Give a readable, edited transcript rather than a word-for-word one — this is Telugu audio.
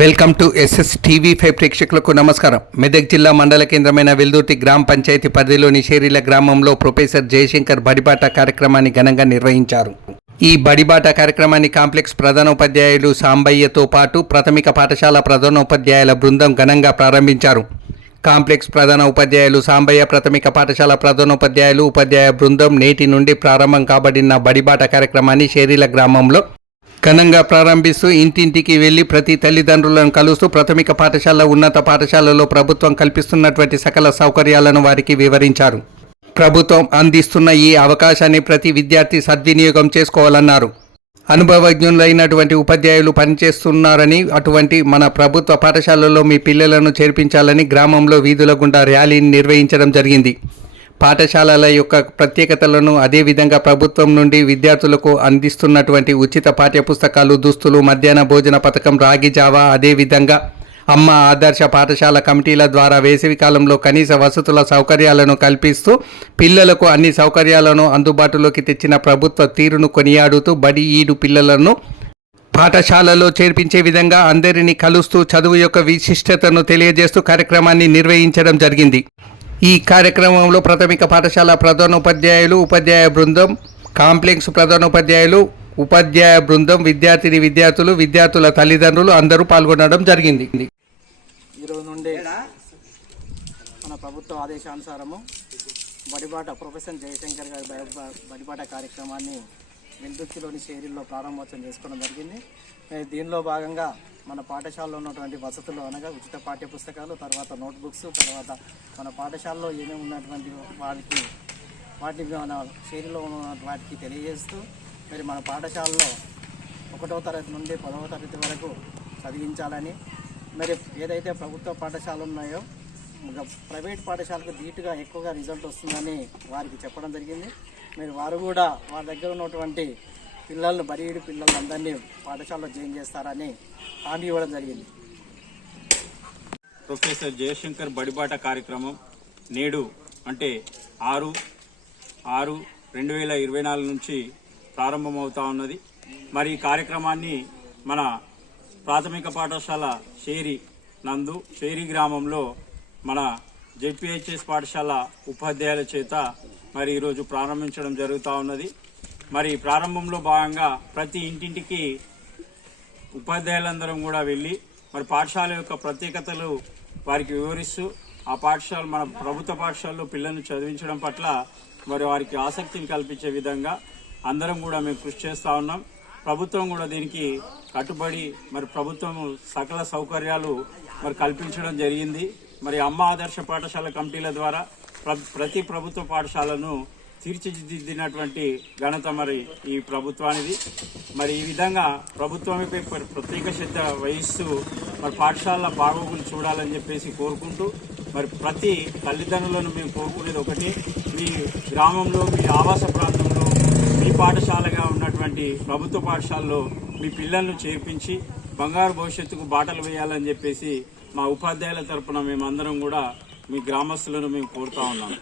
వెల్కమ్ టు ఎస్ఎస్ టీవీ5 ప్రేక్షకులకు నమస్కారం. మెదక్ జిల్లా మండల కేంద్రమైన వెల్దుర్తి గ్రామ పంచాయతీ పరిధిలోని షేరీల గ్రామంలో ప్రొఫెసర్ జయశంకర్ బడిబాట కార్యక్రమాన్ని ఘనంగా నిర్వహించారు. ఈ బడిబాట కార్యక్రమాన్ని కాంప్లెక్స్ ప్రధానోపాధ్యాయులు సాంబయ్యతో పాటు ప్రాథమిక పాఠశాల ప్రధానోపాధ్యాయుల బృందం ఘనంగా ప్రారంభించారు. కాంప్లెక్స్ ప్రధాన ఉపాధ్యాయులు సాంబయ్య, ప్రాథమిక పాఠశాల ప్రధానోపాధ్యాయులు ఉపాధ్యాయ బృందం నేటి నుండి ప్రారంభం కాబడిన బడిబాట కార్యక్రమాన్ని షేరీల గ్రామంలో ఘనంగా ప్రారంభిస్తూ ఇంటింటికి వెళ్లి ప్రతి తల్లిదండ్రులను కలుస్తూ ప్రాథమిక పాఠశాల, ఉన్నత పాఠశాలలో ప్రభుత్వం కల్పిస్తున్నటువంటి సకల సౌకర్యాలను వారికి వివరించారు. ప్రభుత్వం అందిస్తున్న ఈ అవకాశాన్ని ప్రతి విద్యార్థి సద్వినియోగం చేసుకోవాలన్నారు. అనుభవజ్ఞులైనటువంటి ఉపాధ్యాయులు పనిచేస్తున్నారని, అటువంటి మన ప్రభుత్వ పాఠశాలలో మీ పిల్లలను చేర్పించాలని గ్రామంలో వీధుల గుండా ర్యాలీని నిర్వహించడం జరిగింది. పాఠశాలల యొక్క ప్రత్యేకతలను, అదేవిధంగా ప్రభుత్వం నుండి విద్యార్థులకు అందిస్తున్నటువంటి ఉచిత పాఠ్యపుస్తకాలు, దుస్తులు, మధ్యాహ్న భోజన పథకం, రాగి జావా, అదేవిధంగా అమ్మ ఆదర్శ పాఠశాల కమిటీల ద్వారా వేసవి కాలంలో కనీస వసతుల సౌకర్యాలను కల్పిస్తూ పిల్లలకు అన్ని సౌకర్యాలను అందుబాటులోకి తెచ్చిన ప్రభుత్వ తీరును కొనియాడుతూ బడి ఈడు పిల్లలను పాఠశాలలో చేర్పించే విధంగా అందరినీ కలుస్తూ చదువు యొక్క విశిష్టతను తెలియజేస్తూ కార్యక్రమాన్ని నిర్వహించడం జరిగింది. ఈ కార్యక్రమంలో ప్రాథమిక పాఠశాల ప్రధానోపాధ్యాయులు, ఉపాధ్యాయ బృందం, కాంప్లెక్స్ ప్రధానోపాధ్యాయులు, ఉపాధ్యాయ బృందం, విద్యార్థులు, విద్యార్థుల తల్లిదండ్రులు అందరూ పాల్గొనడం జరిగింది. ఈరోజు నుండి మన ప్రభుత్వ ఆదేశానుసారము బడిబాట ప్రొఫెసర్ జయశంకర్ గారి బడిబాట కార్యక్రమాన్ని వెల్దుర్తిలోని షేరీల్లో ప్రారంభోత్సవం చేసుకోవడం జరిగింది. దీనిలో భాగంగా మన పాఠశాలలో ఉన్నటువంటి వసతులు అనగా ఉచిత పాఠ్య పుస్తకాలు, తర్వాత నోట్బుక్స్, తర్వాత మన పాఠశాలలో ఏమేమి ఉన్నటువంటి వాటిని మన షేరీలో ఉన్న వాటికి తెలియజేస్తూ మరి మన పాఠశాలలో 1వ తరగతి నుండి 10వ తరగతి వరకు చదివించాలని, మరి ఏదైతే ప్రభుత్వ పాఠశాలలు ఉన్నాయో ప్రైవేట్ పాఠశాలకు ధీటుగా ఎక్కువగా రిజల్ట్ వస్తుందని వారికి చెప్పడం జరిగింది. మరి వారు కూడా వారి దగ్గర ఉన్నటువంటి పిల్లలను, బరీడు పిల్లలందరినీ పాఠశాలలో జాయిన్ చేస్తారని హామీ ఇవ్వడం జరిగింది. ప్రొఫెసర్ జయశంకర్ బడిబాట కార్యక్రమం నేడు అంటే 6/6/2024 నుంచి ప్రారంభమవుతా ఉన్నది. మరి ఈ కార్యక్రమాన్ని మన ప్రాథమిక పాఠశాల షేరీ గ్రామంలో మన జెడ్పీహెచ్ఎస్ పాఠశాల ఉపాధ్యాయుల చేత మరి ఈరోజు ప్రారంభించడం జరుగుతూ ఉన్నది. మరి ప్రారంభంలో భాగంగా ప్రతి ఇంటింటికి ఉపాధ్యాయులందరం కూడా వెళ్ళి మరి పాఠశాల యొక్క ప్రత్యేకతలు వారికి వివరిస్తూ ఆ పాఠశాల మన ప్రభుత్వ పాఠశాలలో పిల్లల్ని చదివించడం పట్ల మరి వారికి ఆసక్తిని కల్పించే విధంగా అందరం కూడా మేము కృషి చేస్తూ ఉన్నాం. ప్రభుత్వం కూడా దీనికి కట్టుబడి మరి ప్రభుత్వం సకల సౌకర్యాలు మరి కల్పించడం జరిగింది. మరి అమ్మ ఆదర్శ పాఠశాల కమిటీల ద్వారా ప్రతి ప్రభుత్వ పాఠశాలను తీర్చిదిద్దినటువంటి ఘనత మరి ఈ ప్రభుత్వానిది. మరి ఈ విధంగా ప్రభుత్వంపై ప్రత్యేక శ్రద్ధ వహిస్తూ మరి పాఠశాలల బాగోగులు చూడాలని చెప్పేసి కోరుకుంటూ మరి ప్రతి తల్లిదండ్రులను మేము కోరుకునేది ఒకటి, మీ గ్రామంలో, మీ ఆవాస ప్రాంతంలో మీ పాఠశాలగా ఉన్నటువంటి ప్రభుత్వ పాఠశాలలో మీ పిల్లలను చేర్పించి బంగారు భవిష్యత్తుకు బాటలు వేయాలని చెప్పేసి మా ఉపాధ్యాయుల తరఫున మేమందరం కూడా మీ గ్రామస్తులను మేము కోరుతా ఉన్నాం.